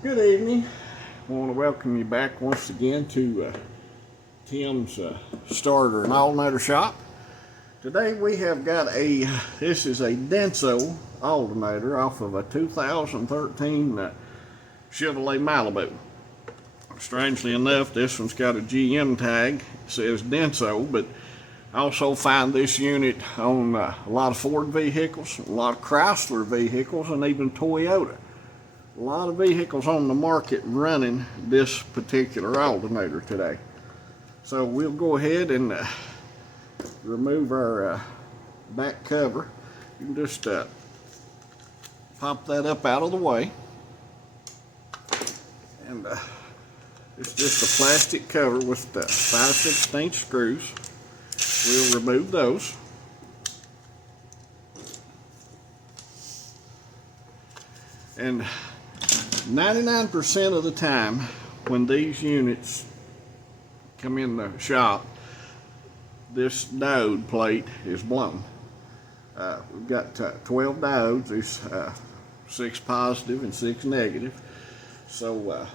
Good evening. I want to welcome you back once again to Tim's Starter and Alternator Shop. Today we have got this is a Denso alternator off of a 2013 Chevrolet Malibu. Strangely enough, this one's got a GM tag. It says Denso, but I also find this unit on a lot of Ford vehicles, a lot of Chrysler vehicles, and even Toyota. A lot of vehicles on the market running this particular alternator today. So we'll go ahead and remove our back cover. You can just pop that up out of the way. And it's just a plastic cover with 5/16 screws. We'll remove those. And 99% of the time when these units come in the shop, this diode plate is blown. We've got 12 diodes. There's 6 positive and 6 negative. So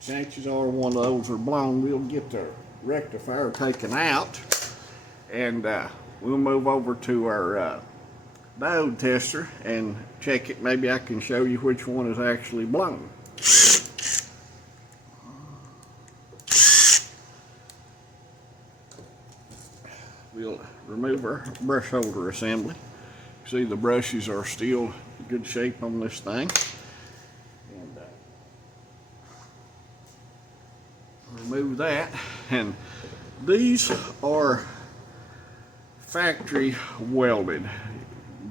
chances are one of those are blown. We'll get the rectifier taken out, and we'll move over to our diode tester and check it. Maybe I can show you which one is actually blown. We'll remove our brush holder assembly. See, the brushes are still in good shape on this thing. And remove that. And these are factory welded.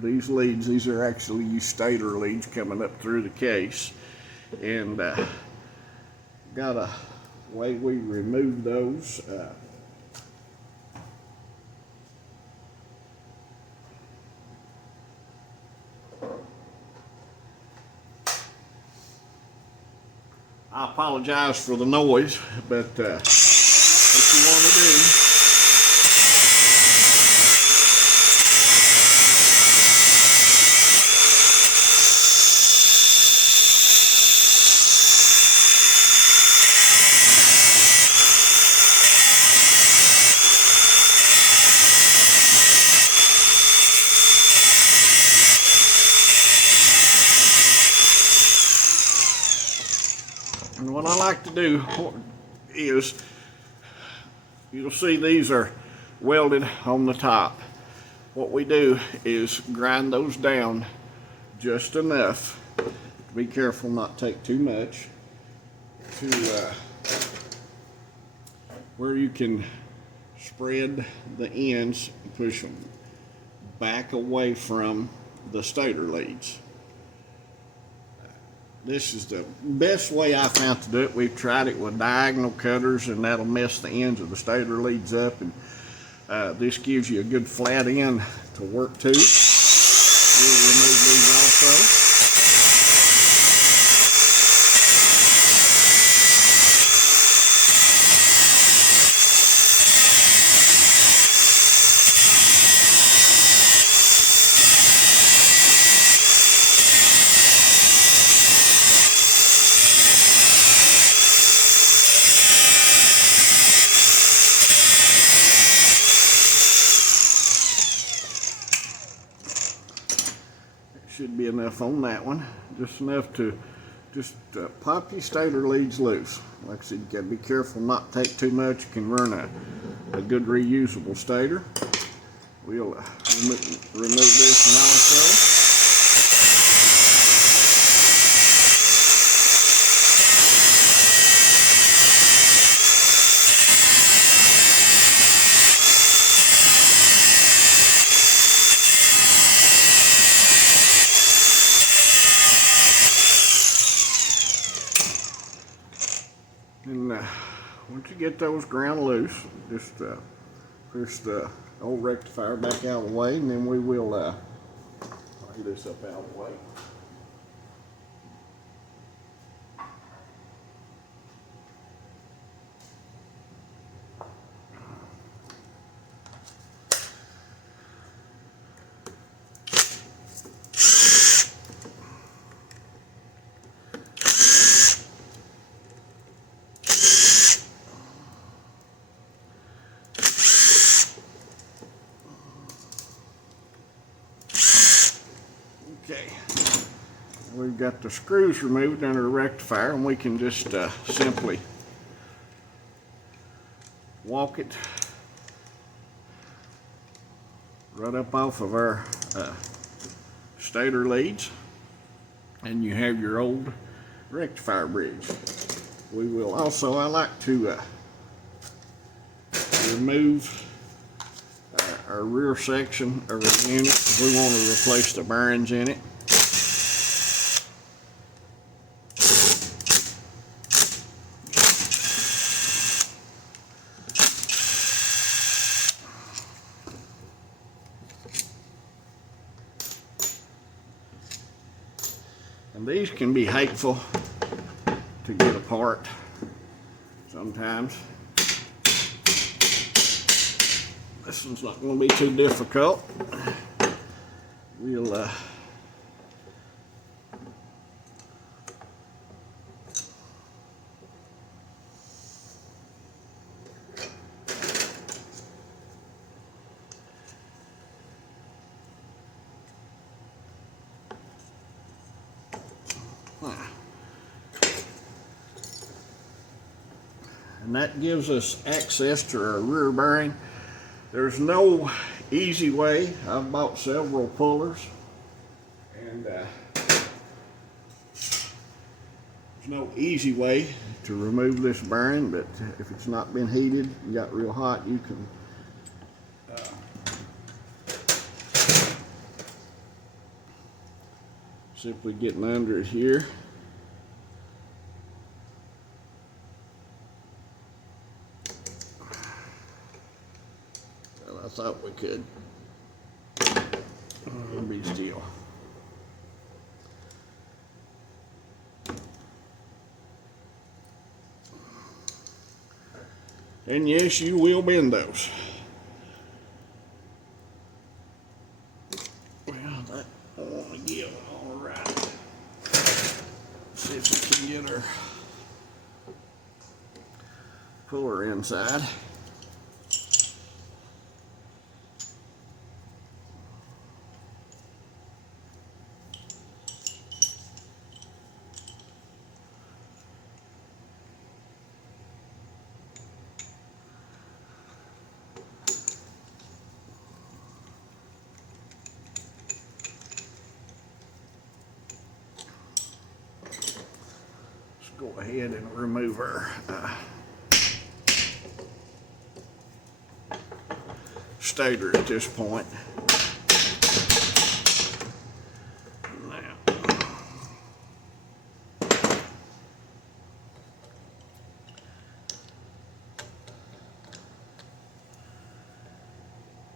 These leads, these are actually stator leads coming up through the case, and got a way we remove those. I apologize for the noise, but what you want to do, and what I like to do is, you'll see these are welded on the top. What we do is grind those down just enough. Be careful not to take too much, to where you can spread the ends and push them back away from the stator leads. This is the best way I found to do it. We've tried it with diagonal cutters, and that'll mess the ends of the stator leads up, and this gives you a good flat end to work to. We'll remove these also. Should be enough on that one, just enough to pop your stator leads loose. Like I said, you got to be careful not to take too much. You can run a good reusable stator. We'll remove this one also. And once you get those ground loose, just push the old rectifier back out of the way, and then we will lay this up out of the way. got the screws removed under the rectifier, and we can just simply walk it right up off of our stator leads, and you have your old rectifier bridge. We will also, I like to remove our rear section of the unit. We want to replace the bearings in it. And these can be hateful to get apart sometimes. This one's not going to be too difficult. We'll and that gives us access to our rear bearing. There's no easy way. I've bought several pullers, and there's no easy way to remove this bearing, but if it's not been heated and got real hot, you can simply getting under it here. Well, I thought we could. It'll be still. And yes, you will bend those. Well, that I want to give all right. See if we can get our puller inside. Go ahead and remove our stator at this point.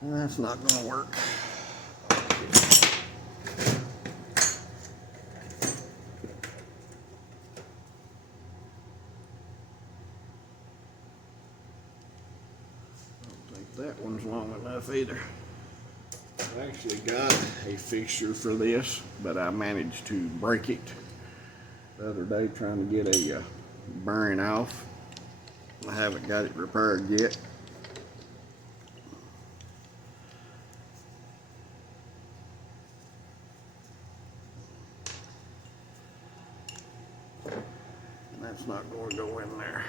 Now, that's not going to work. That one's long enough either. I've actually got a fixture for this, but I managed to break it the other day trying to get a bearing off. I haven't got it repaired yet. And that's not going to go in there.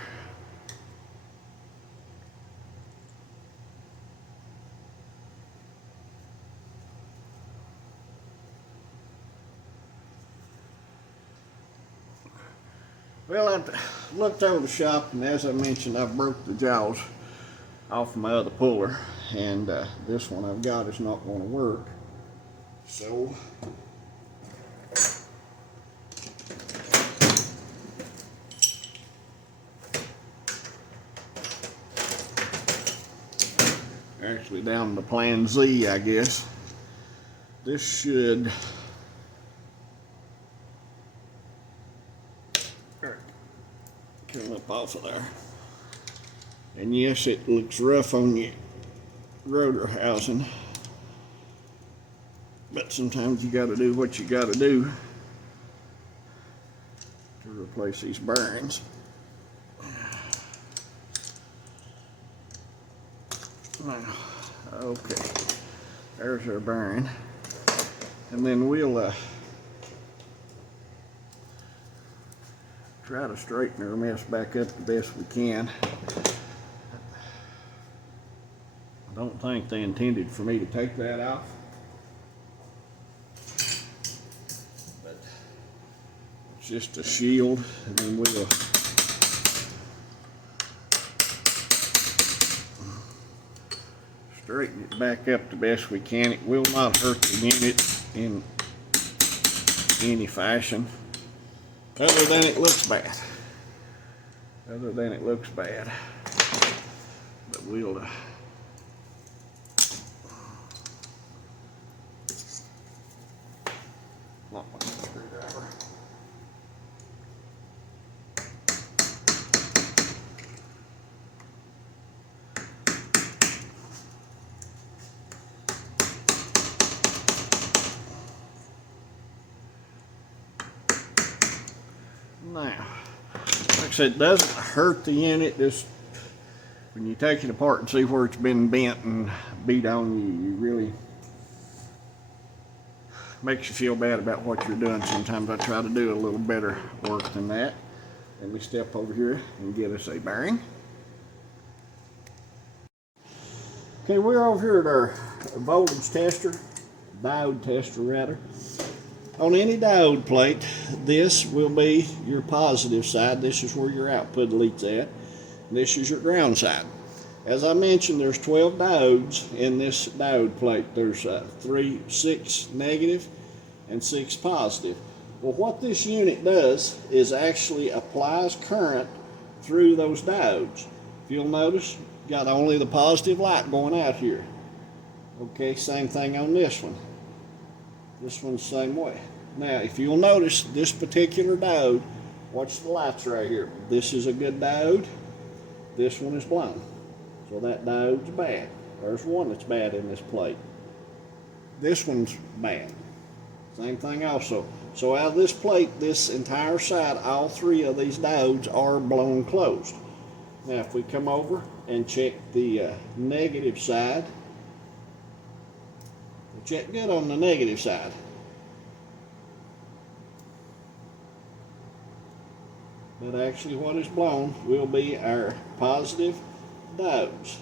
Well, I looked over the shop, and as I mentioned, I broke the jaws off my other puller, and this one I've got is not going to work. So actually down to plan Z, I guess. This should come up off of there. And yes, it looks rough on your rotor housing, but sometimes you got to do what you got to do to replace these bearings. Now, okay, there's our bearing, and then we'll try to straighten our mess back up the best we can. I don't think they intended for me to take that off. But it's just a shield, and then we'll straighten it back up the best we can. It will not hurt the unit in any fashion, other than it looks bad. Other than it looks bad. But we'll not with the screwdriver. Now, like I said, it doesn't hurt the unit. Just when you take it apart and see where it's been bent and beat on, you really makes you feel bad about what you're doing. Sometimes I try to do a little better work than that. Let me step over here and get us a bearing. Okay, we're over here at our voltage tester, diode tester rather. On any diode plate, this will be your positive side. This is where your output leads at. This is your ground side. As I mentioned, there's 12 diodes in this diode plate. There's 6 negative and 6 positive. Well, what this unit does is actually applies current through those diodes. If you'll notice, got only the positive light going out here. Okay, same thing on this one. This one's the same way. Now, if you'll notice, this particular diode, watch the lights right here. This is a good diode. This one is blown. So that diode's bad. There's one that's bad in this plate. This one's bad. Same thing also. So out of this plate, this entire side, all 3 of these diodes are blown closed. Now, if we come over and check the negative side, we'll check good on the negative side. But actually what is blown will be our positive diodes.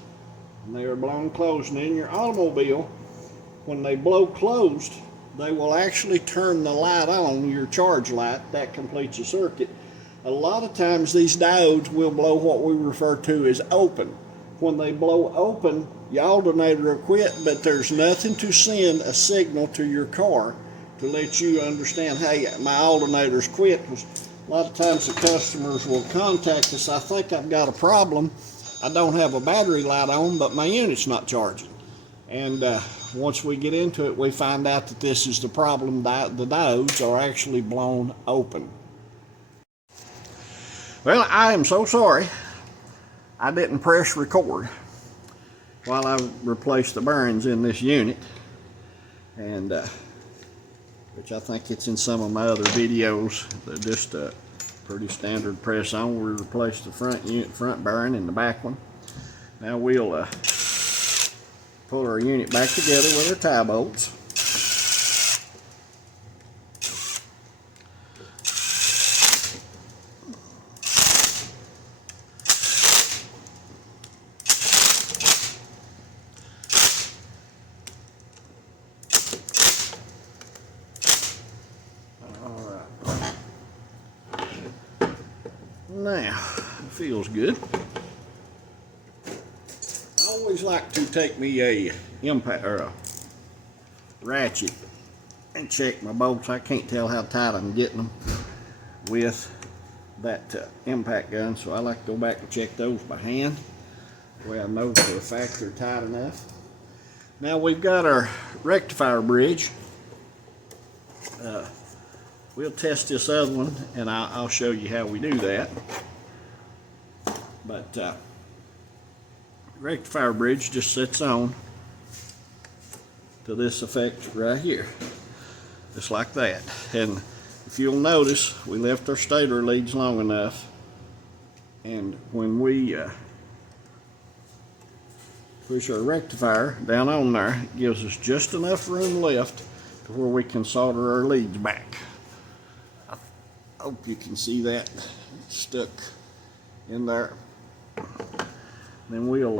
And they are blown closed. And in your automobile, when they blow closed, they will actually turn the light on, your charge light, that completes a circuit. A lot of times these diodes will blow what we refer to as open. When they blow open, your alternator will quit, but there's nothing to send a signal to your car to let you understand, hey, my alternator's quit. A lot of times the customers will contact us, I think I've got a problem. I don't have a battery light on, but my unit's not charging. And once we get into it, we find out that this is the problem. The diodes are actually blown open. Well, I am so sorry I didn't press record while I replaced the bearings in this unit, and which I think it's in some of my other videos. They're just pretty standard press on. We replaced the front bearing and the back one. Now we'll pull our unit back together with our tie bolts. Now, it feels good. I always like to take me a impact or a ratchet and check my bolts. I can't tell how tight I'm getting them with that impact gun, so I like to go back and check those by hand. That way I know for a fact they're tight enough. Now we've got our rectifier bridge. We'll test this other one, and I'll show you how we do that. But rectifier bridge just sits on to this effect right here, just like that. And if you'll notice, we left our stator leads long enough, and when we push our rectifier down on there, it gives us just enough room left to where we can solder our leads back. I hope you can see that stuck in there. Then we'll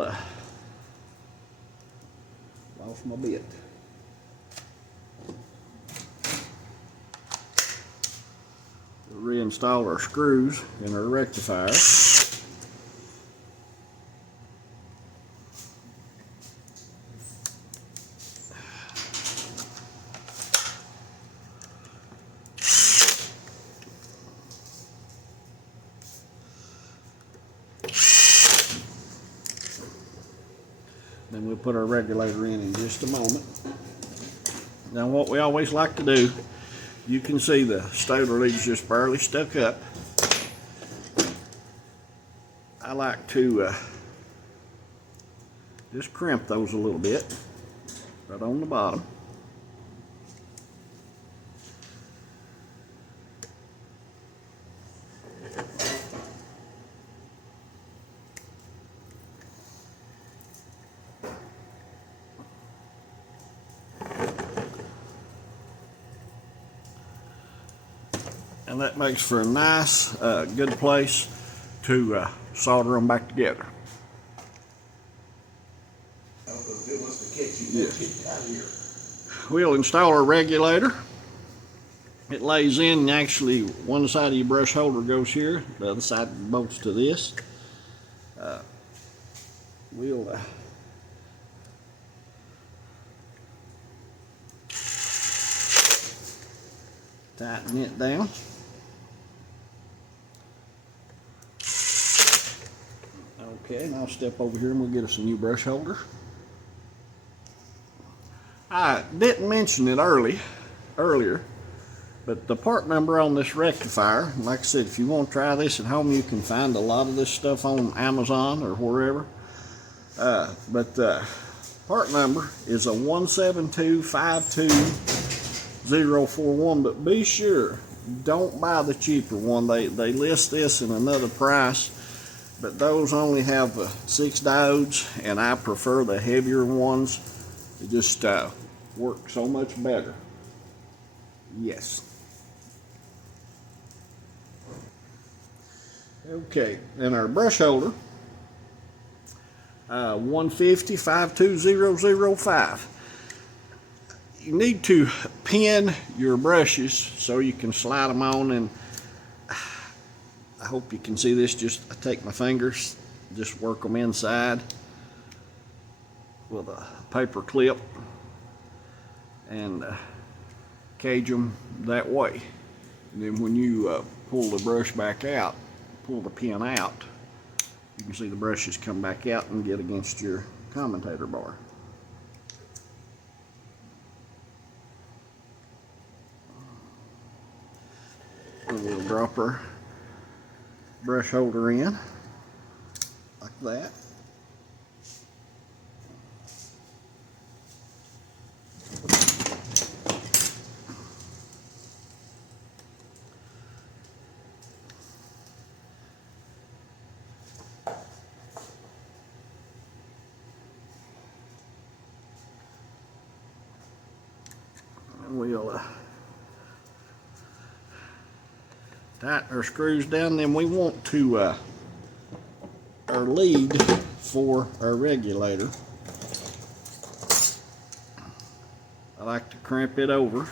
lost my bit. We'll reinstall our screws in our rectifier. Then we'll put our regulator in just a moment. Now what we always like to do, you can see the stator lead's just barely stuck up. I like to just crimp those a little bit right on the bottom. And that makes for a nice, good place to solder them back together. We'll install our regulator. It lays in, and actually one side of your brush holder goes here, the other side bolts to this. We'll tighten it down. Okay, now I'll step over here and we'll get us a new brush holder. I didn't mention it earlier, but the part number on this rectifier, like I said, if you want to try this at home, you can find a lot of this stuff on Amazon or wherever. Part number is a 17252041, but be sure, don't buy the cheaper one. They list this in another price, but those only have 6 diodes, and I prefer the heavier ones. They just work so much better. Yes. Okay, and our brush holder, 150-52005. You need to pin your brushes so you can slide them on, and I hope you can see this. I take my fingers, just work them inside with a paper clip and cage them that way. And then when you pull the brush back out, pull the pin out, you can see the brushes come back out and get against your commutator bar. And we'll drop our brush holder in like that. And we'll tighten our screws down. Then we want to our lead for our regulator, I like to crimp it over.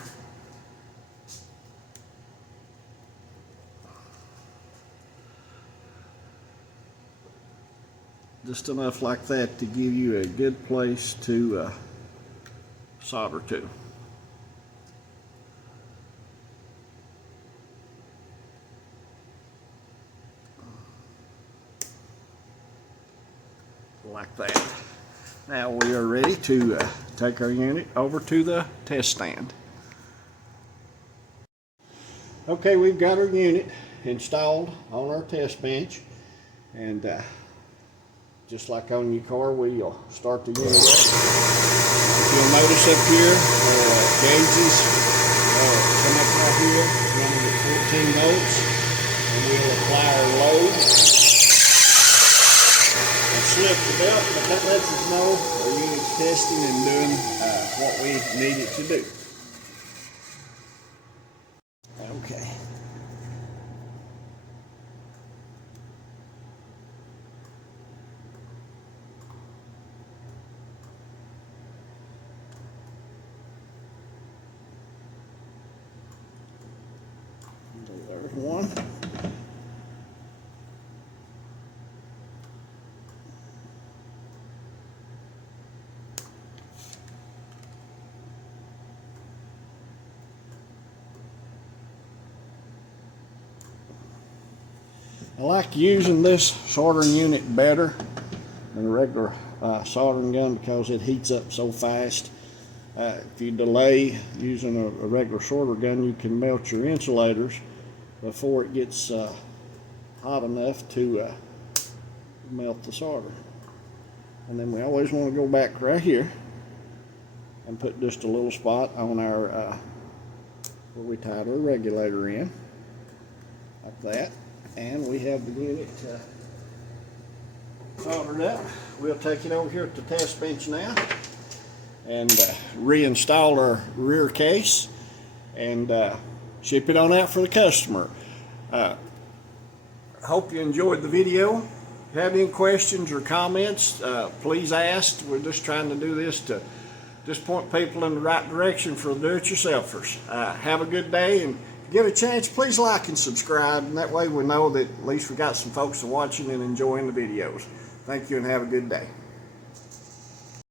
Just enough like that to give you a good place to solder to. Like that. Now we are ready to take our unit over to the test stand. Okay, we've got our unit installed on our test bench, and just like on your car, we'll start the unit up. If you'll notice up here, gauges come up right here, running at 14 volts, and we'll apply our load. Slip the belt, but that lets us know our unit's testing and doing what we need it to do. Okay. one. I like using this soldering unit better than a regular soldering gun because it heats up so fast. If you delay using a regular solder gun, you can melt your insulators before it gets hot enough to melt the solder. And then we always want to go back right here and put just a little spot on our where we tied our regulator in, like that. And we have the unit soldered up. We'll take it over here to the test bench now and reinstall our rear case and ship it on out for the customer. Hope you enjoyed the video. If you have any questions or comments, please ask. We're just trying to do this to just point people in the right direction for the do-it-yourselfers. Have a good day, and if you get a chance, please like and subscribe, and that way we know that at least we got some folks watching and enjoying the videos. Thank you and have a good day.